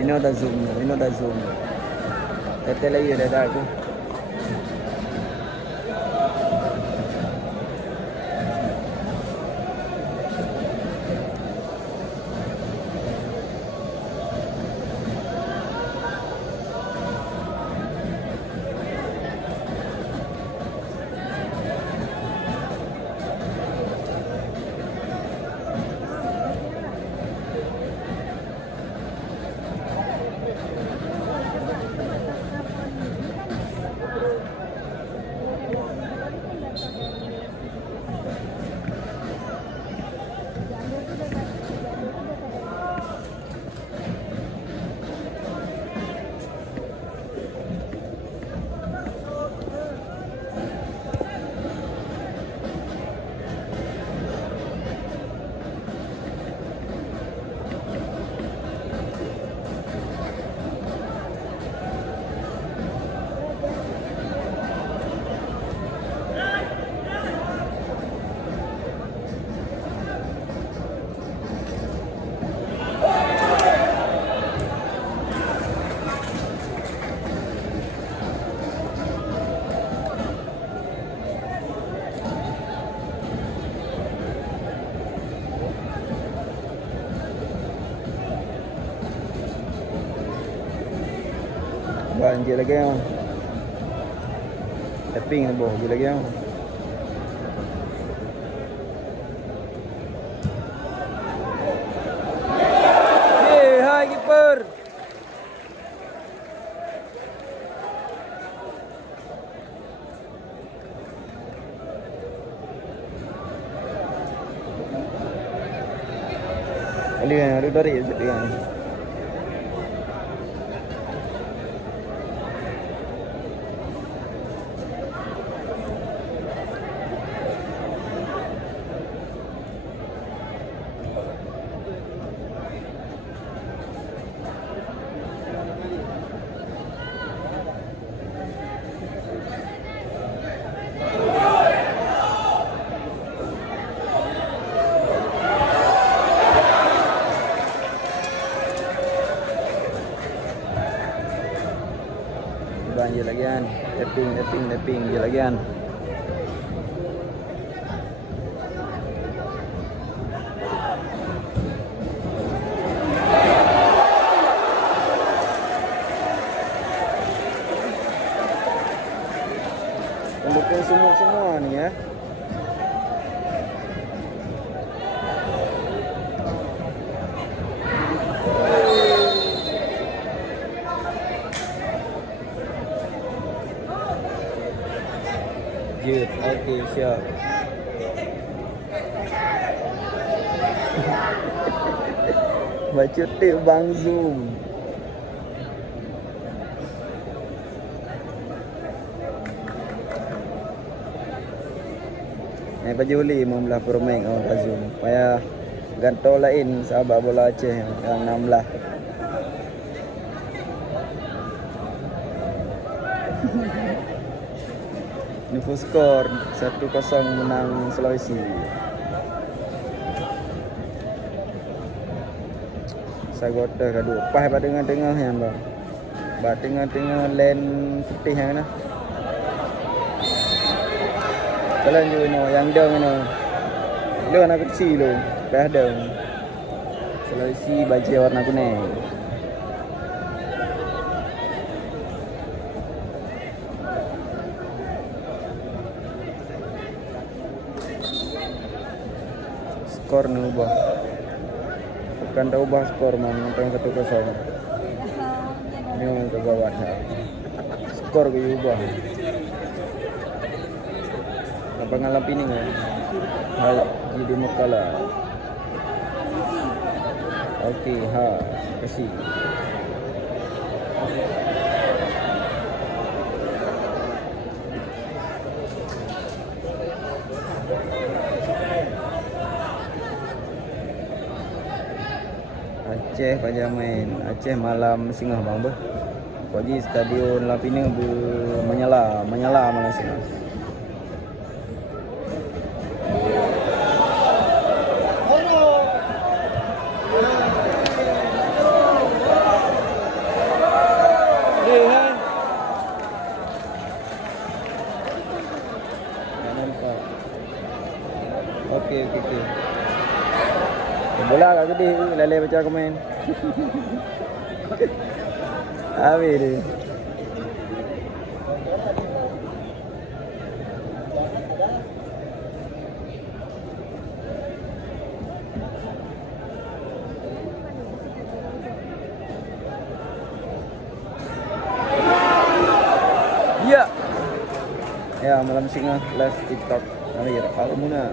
Ini udah zoom. Tete lagi dah aku. Banjir lagi ya. Tapping na boh, lagi ya. Hai kiper. Ini kan ada dari kan. Banjir lagian, tapping je lagian. Bukan semua nih ya. Jut, okey siap. Baca tip Bang Zoom. Ni baju Uli membelah permain orang Zoom. Supaya gantol lain sahabat bola Aceh yang 16. Info skor 1-0 menang Sulawesi. Sagota kadu pas pada tengah-tengah yang bang. Ba tengah-tengah lane putih yang mana? Kalau yang dong ni. Lu anak kecil lu, dah dong. Sulawesi baju warna kuning. Skor ni ubah. Bukan dah ubah skor memang 1-0. Ini untuk bawah. Skor ke ubah. Pengalaman ini kan. Hal jadi makalah. Okey, kasih. Aceh pada main. Aceh malam Singa bang ber. Pagi stadion Lapine menyala malam Singa. Okey. Bola agak gede, lele baca komen. Habis dia. Ya, malam singa live TikTok. Akhir kalau muna.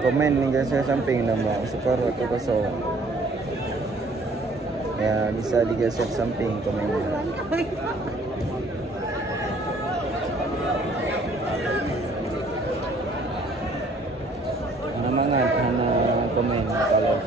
Komen hingga saya samping nama skor 1-0. Ya, bisa digeser samping komennya. Mangan hana komen kalau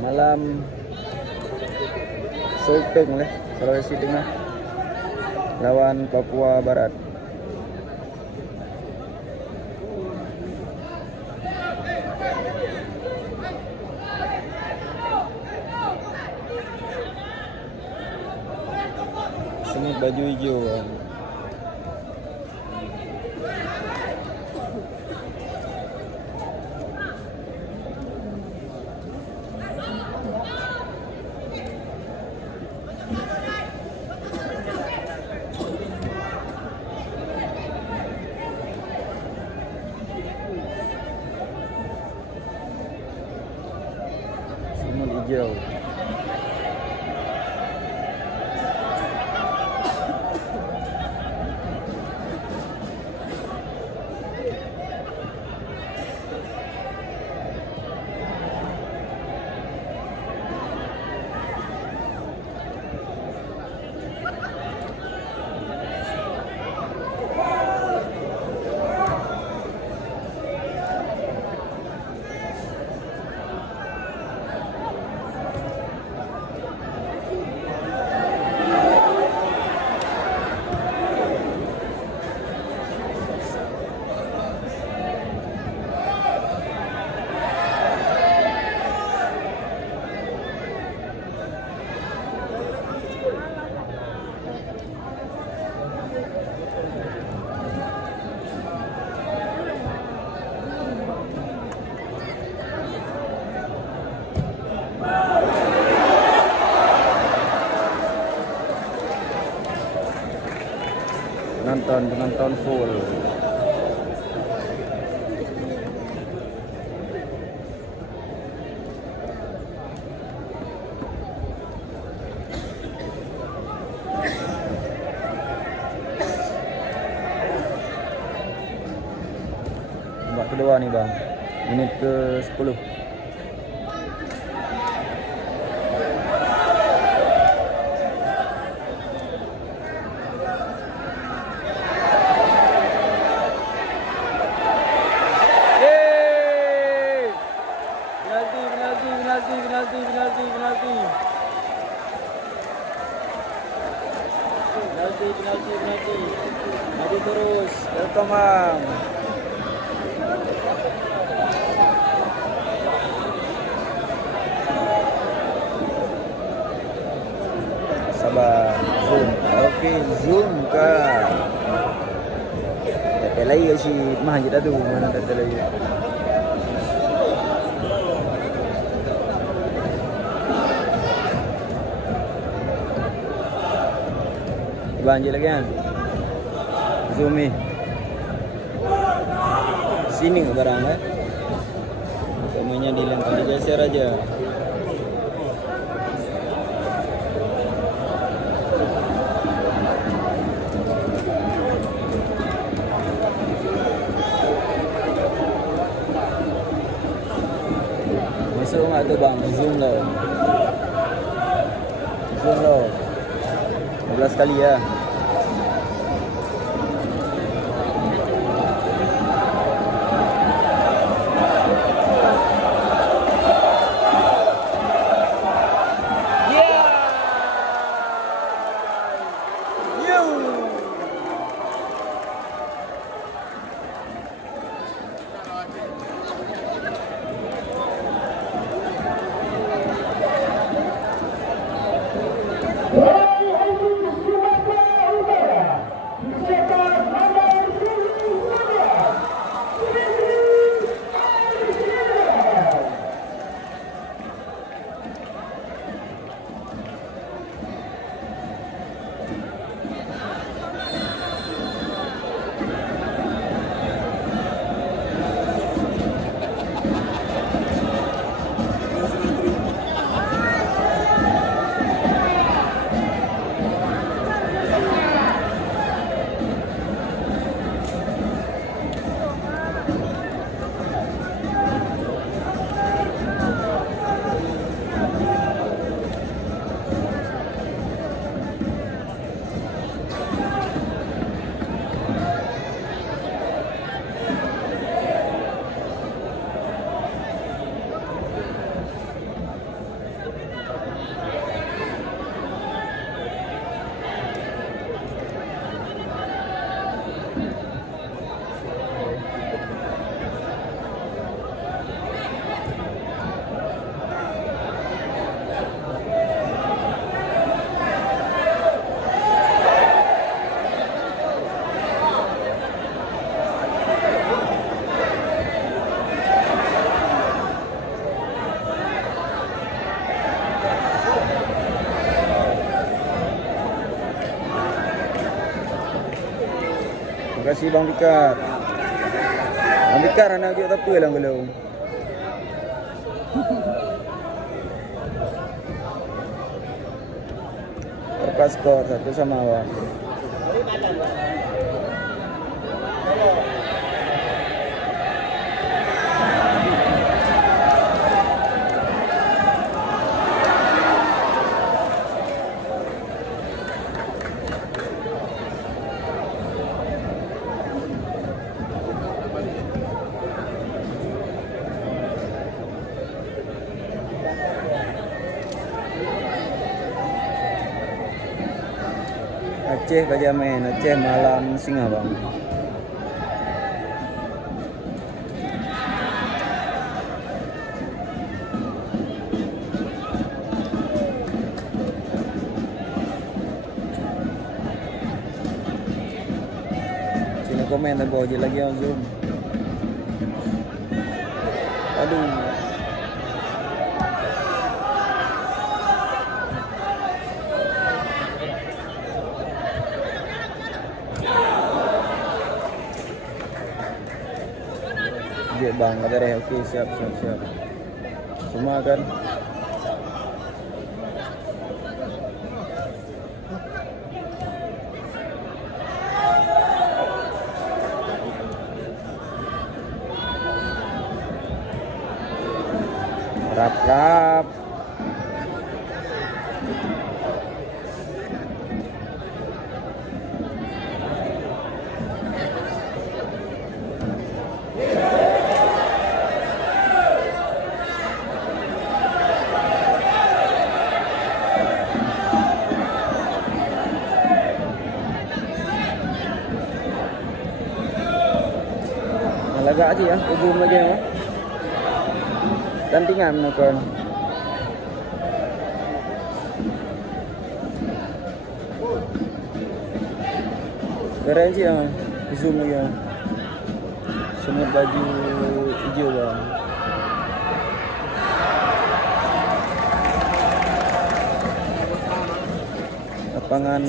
malam Sulteng lah Sulawesi Tengah lawan Papua Barat. Semut baju hijau kan. Semut hijau. Penonton full. Babak kedua nih bang, menit ke 10. Penalti. Maju terus, welcome bang. Sabar, zoom. Oke, zoom kan. Tete lagi si mah aja tuh, mana tete lagi. Banjir lagi kan. Zoom nih. Sini nggak barang kan? Temennya dilempar digeser aja. Masuk nggak tuh bang? Zoom lo. Zoom lo. 15 kali ya. kasih Bang Pikar. Bang Pikar anak juga tak apa lah belum. Berapa skor 1-1. Aceh Gajah main, Aceh Malang Singa Bang. Sini komen tak boleh lagi yang zoom. Aduh. Dia bang, ada deh, oke siap. Semua kan. Rap. Lagak aja ya, hubung lagi ya. Gantingan menukar. Keren sih ya, zoom lagi ya. Semua baju hijau bang. Lapangan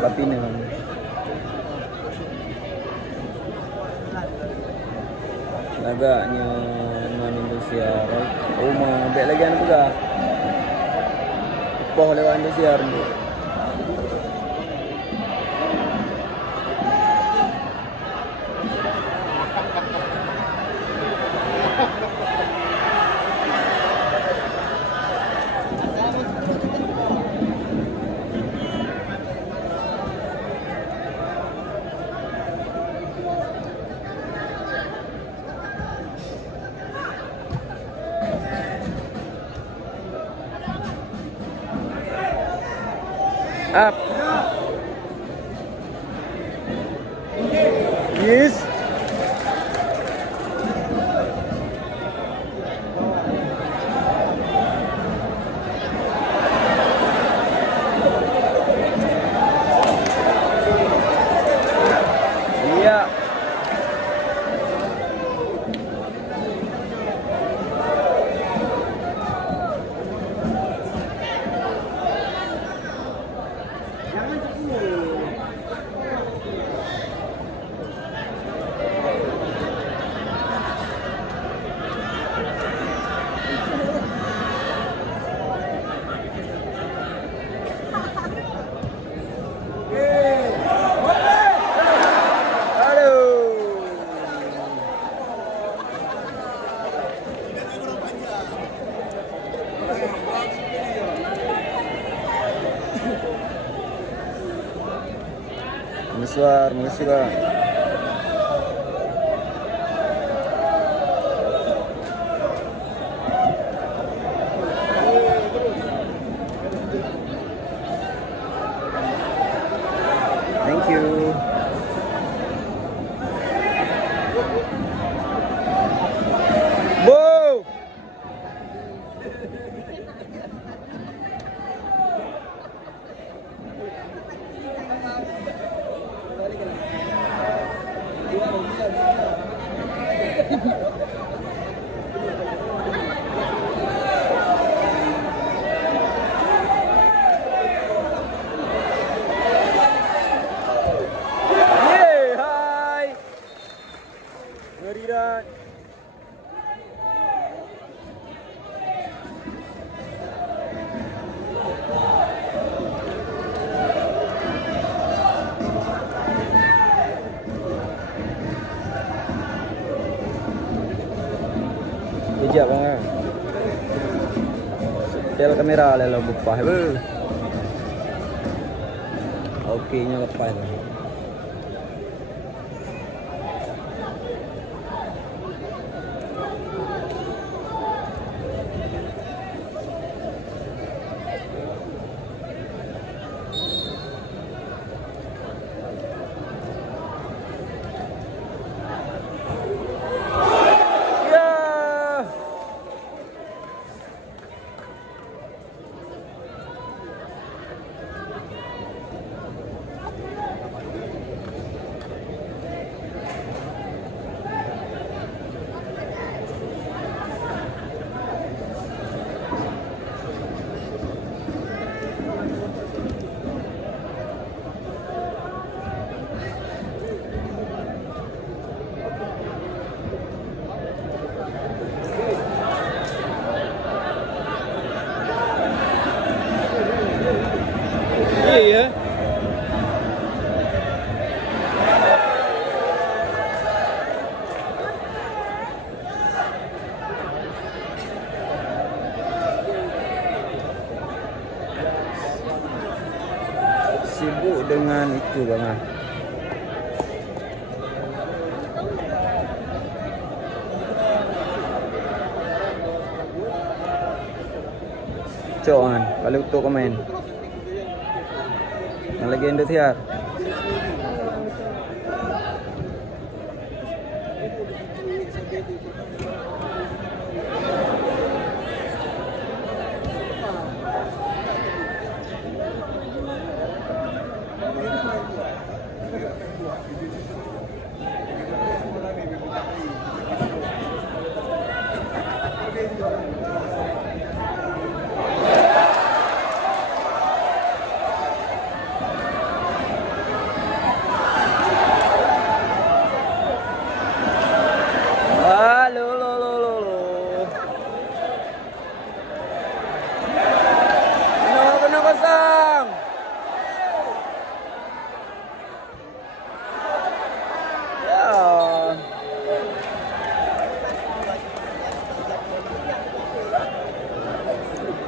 Lapine bang. Agaknya non Indonesia, right? Rumah baik lagi anak juga. Poh lewat Indonesia tu. Up. Yes. Iya. Miswar, makasih bang. Thank you. Wow. bijak bang ya. Del kamera lah lepas. Oke nya lepas. Iya. Sibuk dengan itu bang. Coan, kalau untuk komen. Yang lagi Indosiar.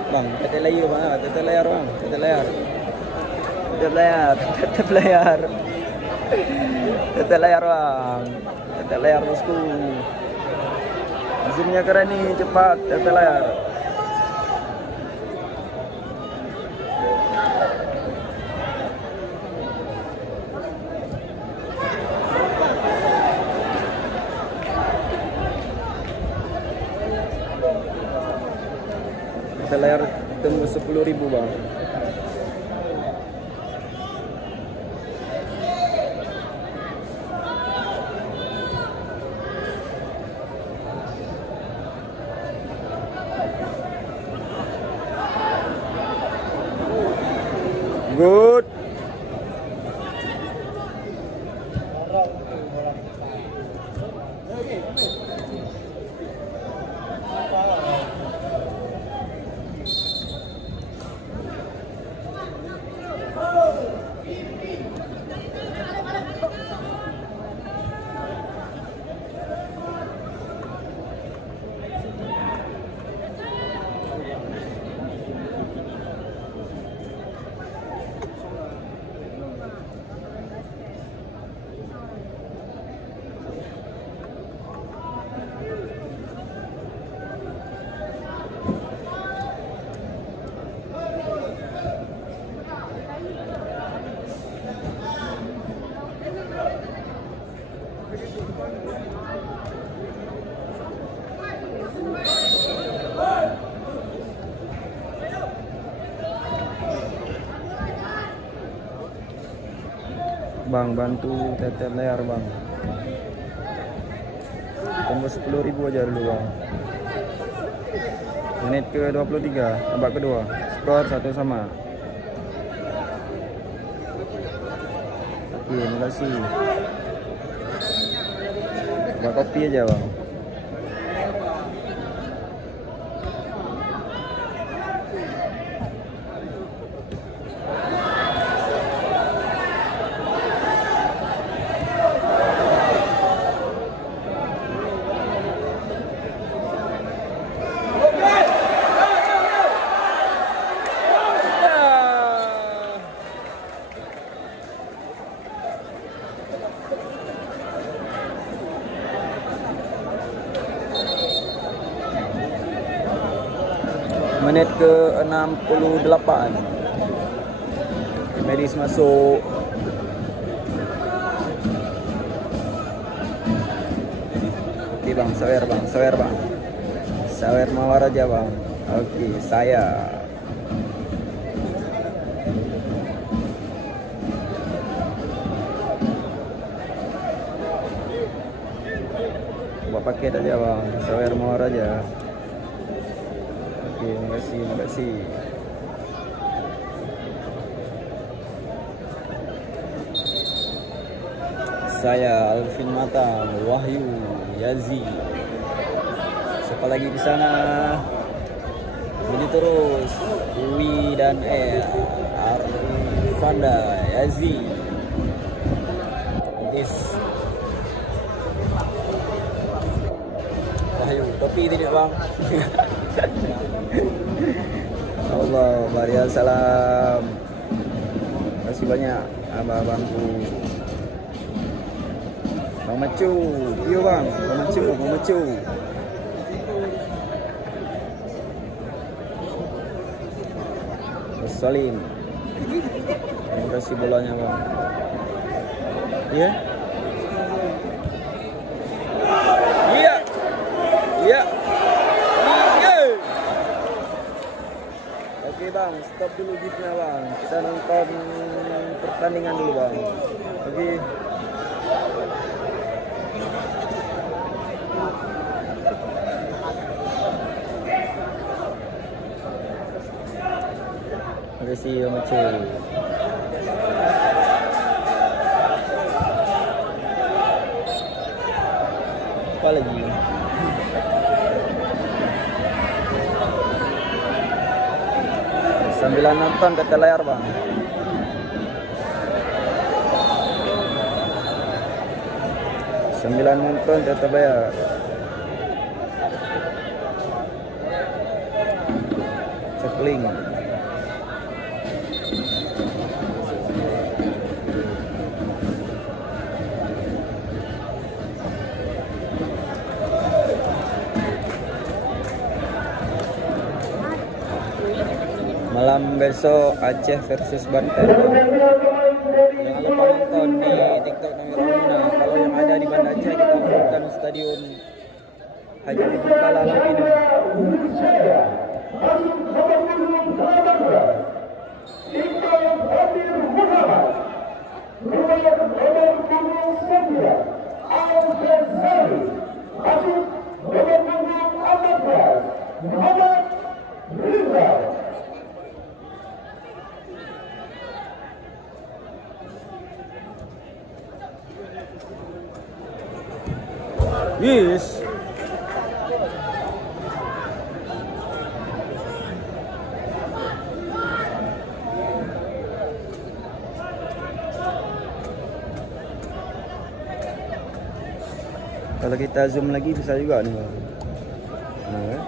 Bang, tete layar bang, tete layar bang, tete layar, tete layar, tete layar, tete layar bang, tete layar bosku. Zoomnya keren nih, cepat, tete layar. Tete layar tembus 10.000 bang. Good. Bang, bantu tete layar bang. Tembus 10.000 aja dulu bang. Menit ke 23, babak kedua. Skor 1-1. Oke, terima kasih. Buat kopi aja bang. Menit ke 68. Medis masuk. Oke bang, sawer bang, sawer bang. Sawer mawar aja bang. Oke, saya. Buat paket aja bang, sawer mawar aja. Oke, makasih, makasih. Saya Alvin Mata, Wahyu, Yazi. Siapa lagi di sana? Ini terus Wi dan Arifanda, Yazi. This Wahyu, topi tidak bang? Allah, Maria salam. Terima kasih banyak abang-abangku. Bang Macu, iya bang, Bang Macu, Bang Macu. Salim. Terima kasih bolanya bang. Iya. Iya. Iya. Iya. Oke bang, stop dulu gifnya bang. Kita nonton pertandingan dulu bang. Oke. Terima kasih Om Macu. Apa lagi? Sambilan nonton kata layar bang. Sambilan nonton tetap bayar. Cepling. Malam besok Aceh versus Banten. Jangan lupa nonton di TikTok Nawir Almina. Kalau yang ada di Banda Aceh kita bukan Stadion Haji Murtala Lampinu. Yes. Kalau kita zoom lagi bisa juga nih bang. Nah,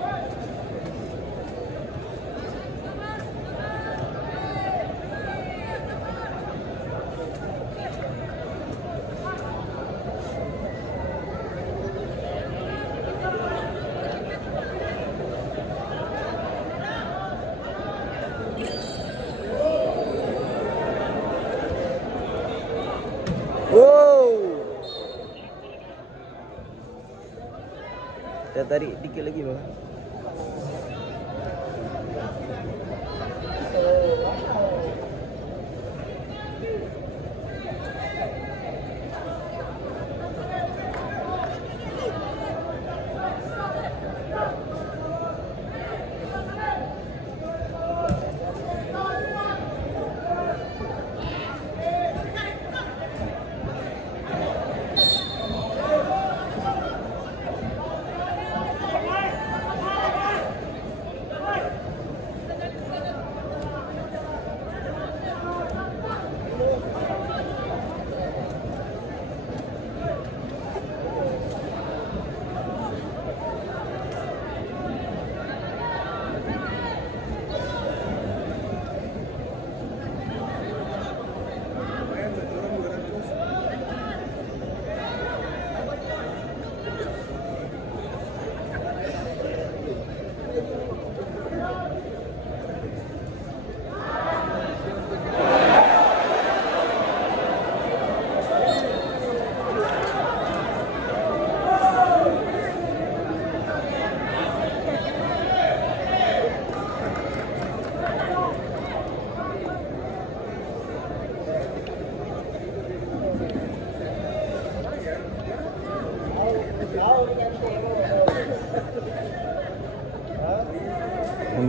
kita tarik dikit lagi bang.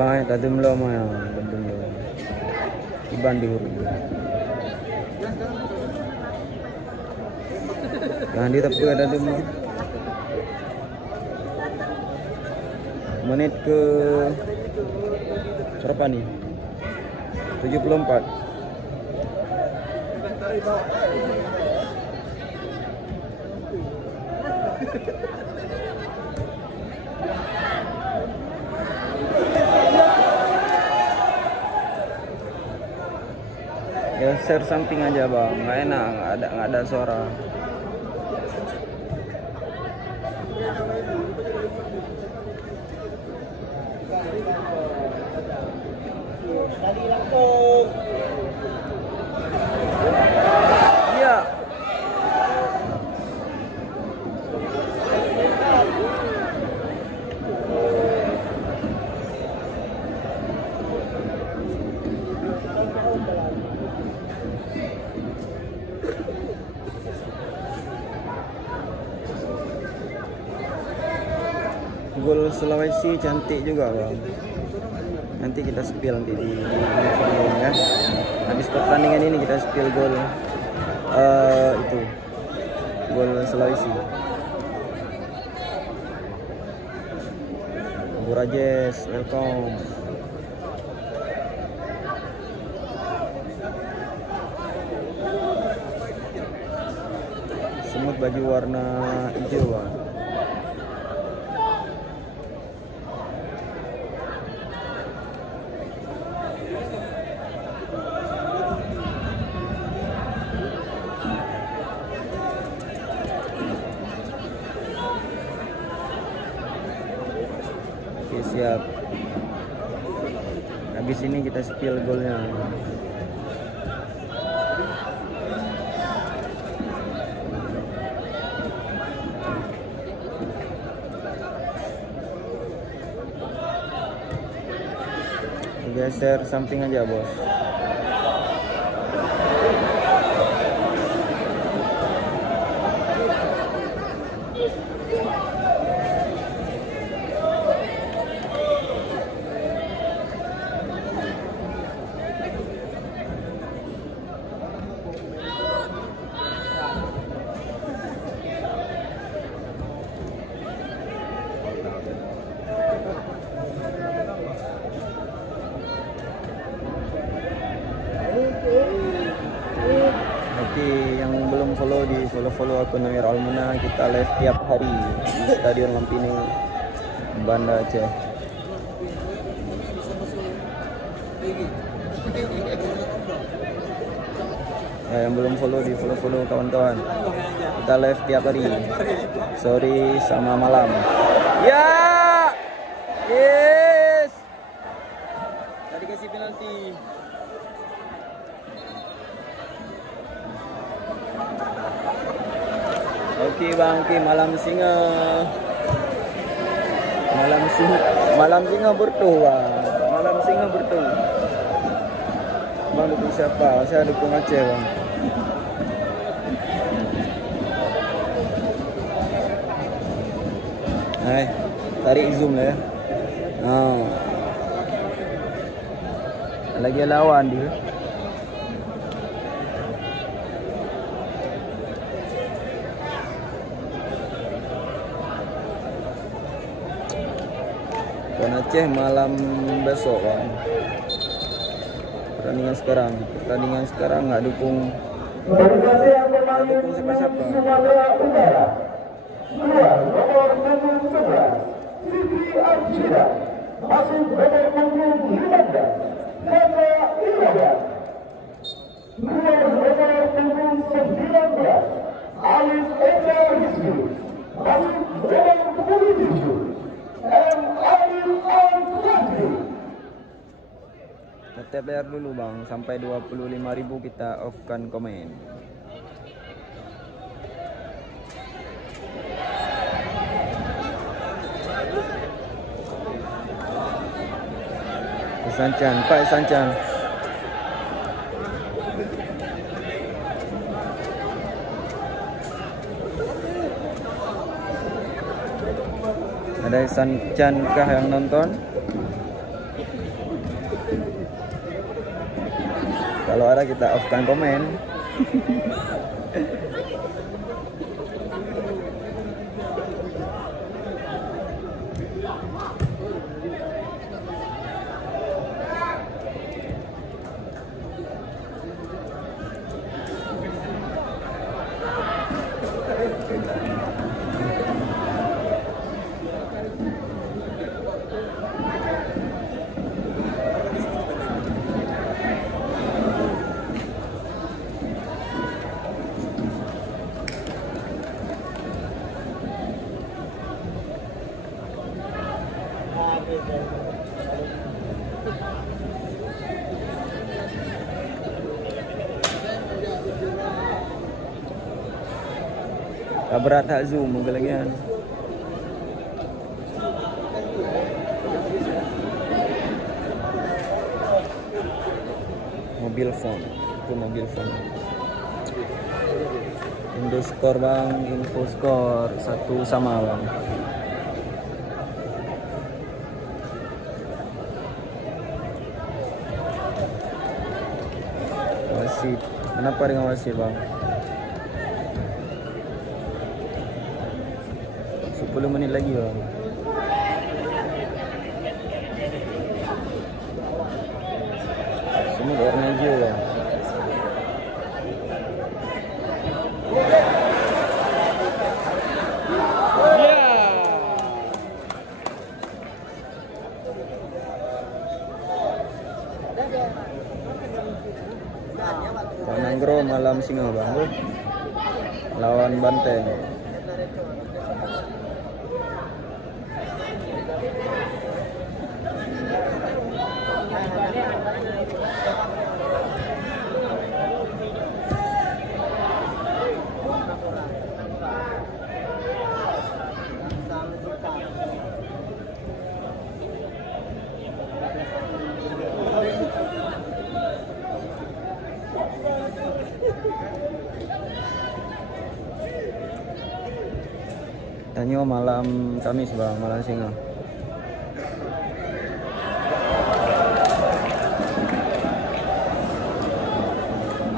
bang, dadum lo mah ya, dadum lo. Iban di huruf. Jangan ditepu ya dadum lo. Menit ke berapa nih? 74. Geser samping aja bang, nggak enak, nggak ada suara. Iya. Gol Sulawesi cantik juga bang. Nanti kita spill nanti di videonya. Habis pertandingan ini kita spill gol itu gol Sulawesi. Bu Rajes, welcome. Semut baju warna hijau bang. Siap. Habis ini kita spill golnya. Geser samping aja bos. Oke, yang belum follow di follow akun Nawir Almuna. Kita live tiap hari di Stadion Lampini, Banda Aceh. Ya, yang belum follow di follow kawan-kawan. Kita live tiap hari, sore sama malam. Ya, yes. Tadi kasih penalti. Oke bang, oke, malam singa bertuh bang. Malam singa bertuh. Bang dukung siapa? Saya dukung Aceh bang. Tarik zoom lah ya. Lagi lawan dia. Aceh malam besok bang. Pertandingan sekarang nggak dukung siapa-siapa. Kita bayar dulu bang, sampai 25.000 kita off-kan komen. Sancan, Pak Sancan. Ada Sancan kah yang nonton? Kalau ada kita off-kan komen. Berat tak zoom mungkin lagi kan. Mobil phone, itu mobil phone. Indo skor bang, info skor 1 sama bang. Wasit, kenapa dengan wasit bang? 10 menit lagi bang. Semua warna hijau bang. Pananggro malam singa bang. Lawan Banteng. Tanyo malam Kamis bang, malam singa.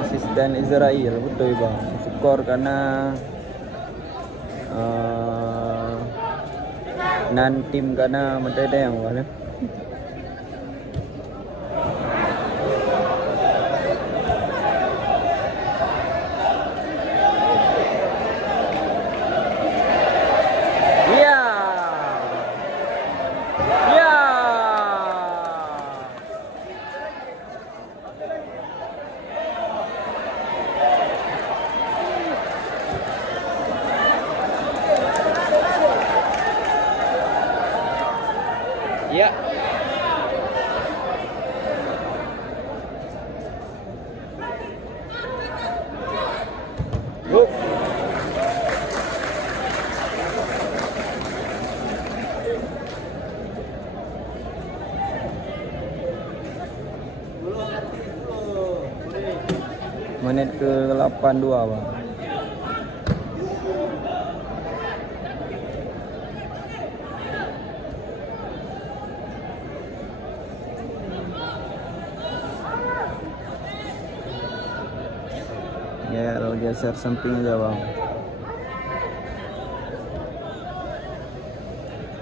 Asisten Israel betul bang. Skor karena nan tim karena medada yang mana. Ya. Go. Menit ke 82 bang. Ya, geser samping aja bang.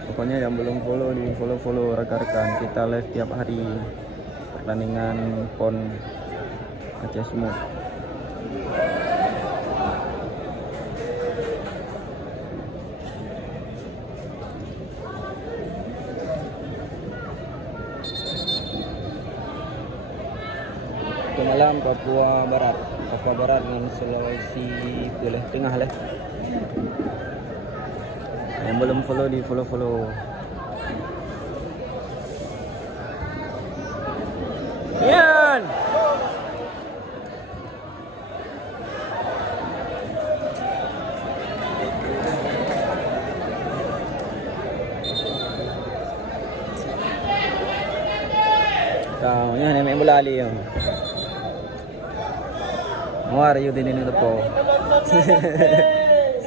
Pokoknya yang belum follow di follow rekan-rekan. Kita live tiap hari pertandingan PON Aceh Smooth. Ke malam Papua Barat dengan Sulawesi Tengah lah. Yang belum follow di follow. Yan. Tahu nya nek bola ali yo. Muar yuk ini tepo.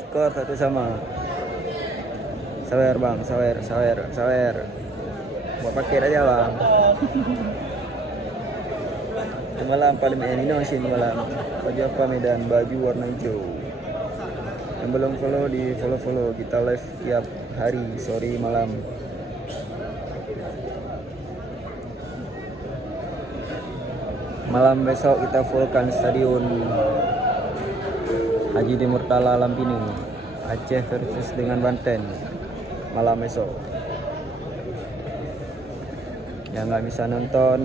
Skor 1 sama. Sawer bang, sawer. Buat paket aja bang. Malam pada Menino sini malam. Baju apa Medan? Baju warna hijau. Yang belum follow di follow. Kita live tiap hari sore malam. Malam besok kita fullkan stadion Haji di Murtala Lampini. Aceh versus dengan Banten. Malam besok. Yang nggak bisa nonton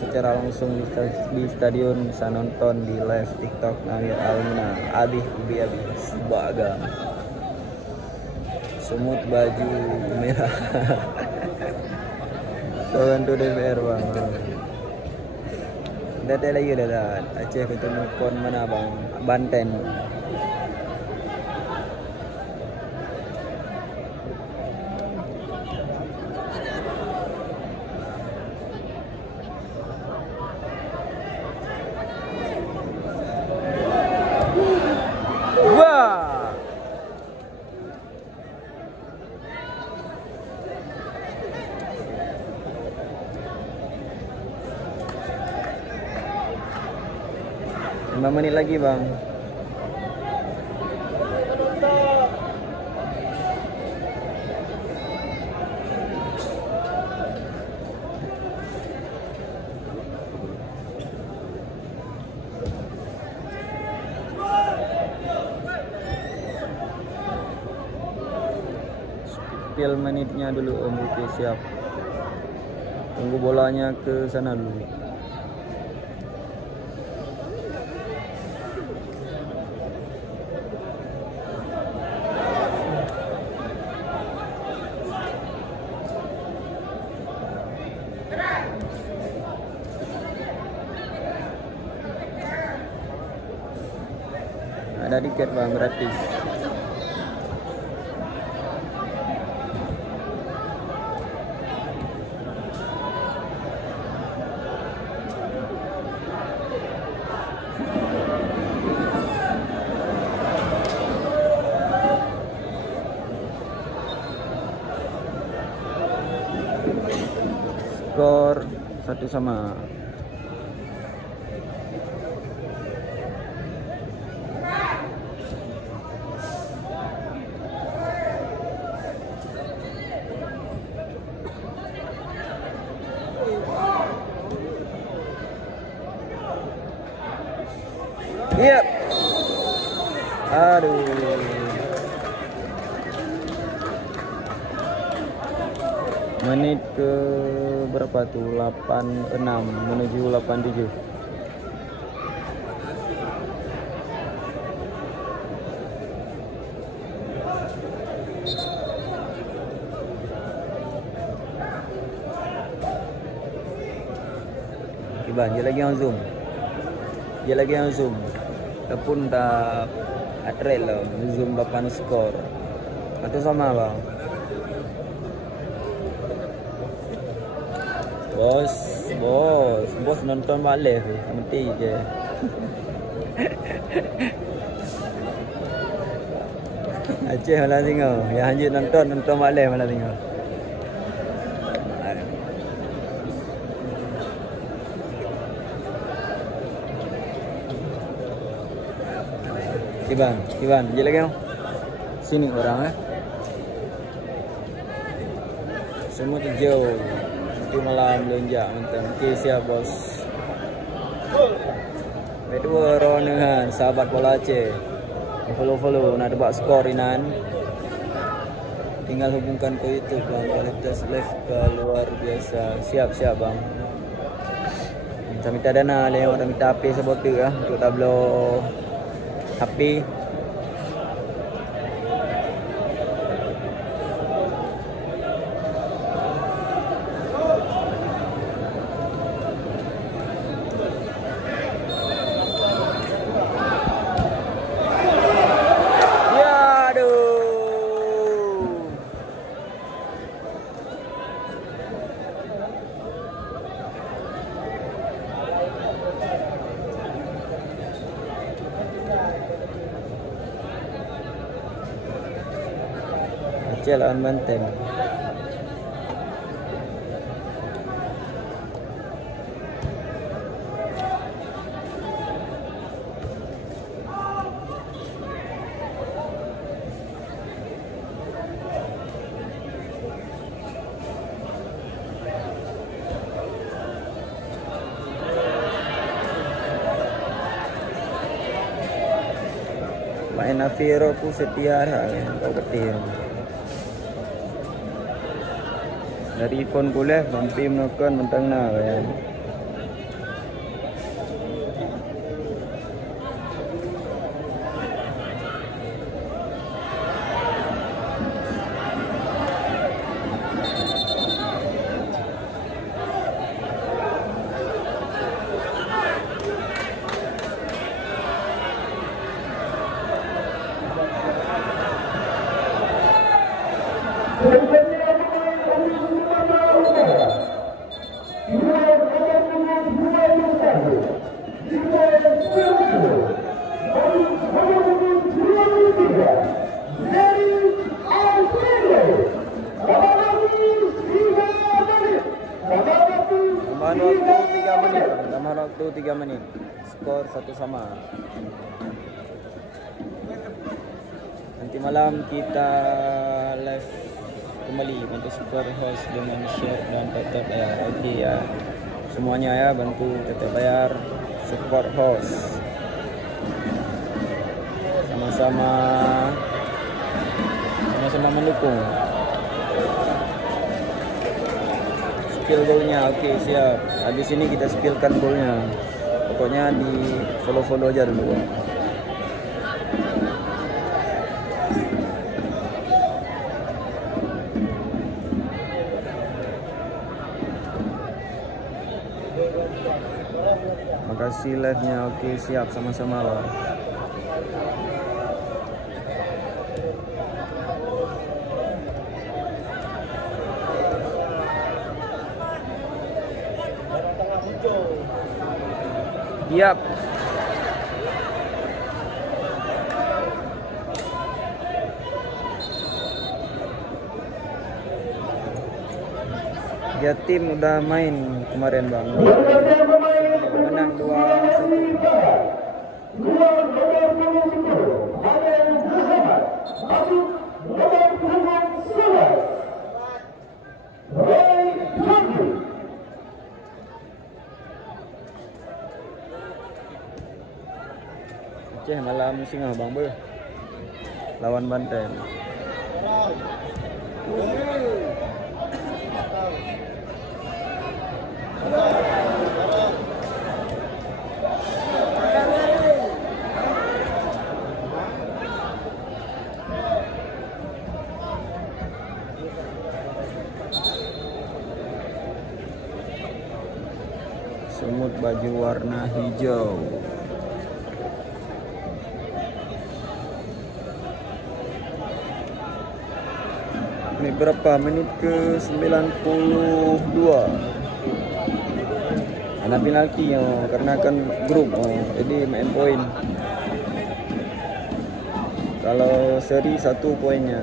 secara langsung di stadion bisa nonton di live TikTok Nawir Almina Abi Sebagam semut baju merah. Bantu DPR bang. Data lagi dah. Aceh ketemu pon mana bang? Banten. Menit lagi bang. Spill menitnya dulu Om. Oke siap. Tunggu bolanya ke sana dulu. Ada tiket bang gratis. Skor 1-1. Iya. Aduh. Menit ke berapa tuh? 86 menuju 87. Iban, dia lagi yang zoom. Ataupun tak atrel lah, zoom 8 skor. Atau sama bang. Bos nonton balik mesti je. Aceh malah tengok. Yang lanjut nonton balik malah tengok. Iban, je lagi sini orang semua hijau. Nanti malam lonjak mantap. Okey siap bos. Kedua ronehan sahabat bola Aceh. Follow nak tebak skor Inan. Tinggal hubungkan ke YouTube bang. Kualitas live ke luar biasa. Siap bang. Kita minta dana lewat minta HP supporter untuk tablo HP. Aceh lawan Banten. main Naviro ku setia kau betul. Dari phone boleh mampi menukar mentang na ya. Tambahan waktu 3 menit. Skor 1-1. Nanti malam kita live kembali untuk support host dengan share dan tetap bayar. Oke ya. Semuanya ya bantu tetap bayar, support host. Sama-sama mendukung. Spill golnya, oke siap. Habis ini kita spillkan golnya. Pokoknya di follow aja dulu. Makasih live-nya, oke siap sama-sama lah. Yap. Ya tim udah main kemarin bang. Menang 2-1. Aceh malam Singa bang ber lawan Banten. Semut baju warna hijau. Ini berapa menit ke 92. Anak penalti karena kan grup jadi main poin. Kalau seri 1 poinnya.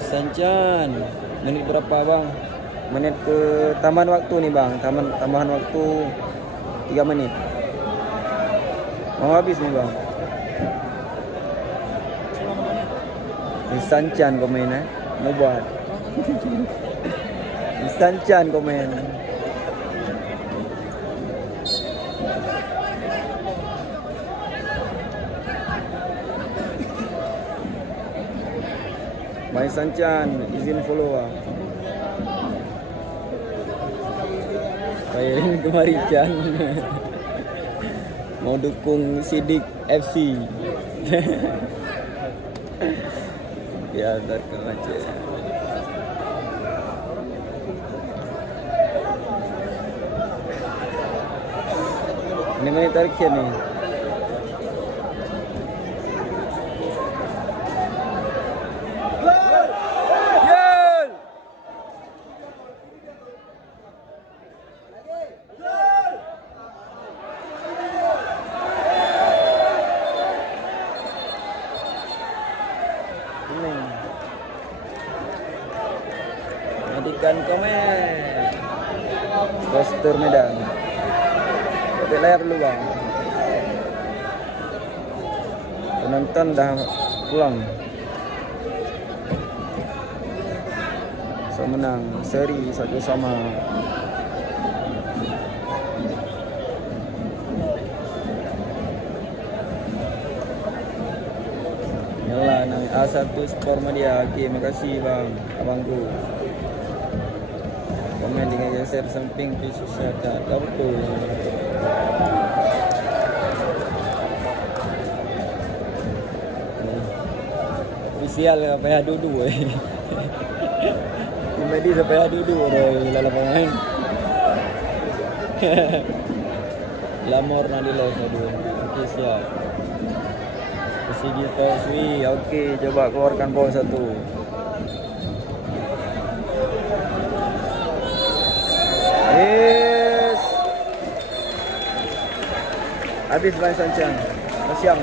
Sancan menit berapa bang? Menit ke tambahan waktu nih bang. Tambahan waktu 3 menit. Mau habis nih bang. Sancan komen mau buat. Sancan komen. Mai Sancan izin follow bang. Saya ini kemarin Chan mau dukung Sidik FC. Ya datang aja. Ini menit terakhir nih. Medikan komen poster Medan. Tapi layar dulu bang. Penonton dah pulang. So menang seri 1-1. Alah, A1 skor media. Okey, makasih bang, abangku. Komen dengan geser samping tu susah tak? Tak betul. Official lah payah duduk Komedi sampai duduk dalam pemain. Lamor nak di live aduh. Okey, siap. Persigi Swi. Okey, coba keluarkan bola satu. Yes. Habis Ban Sancang. Siang.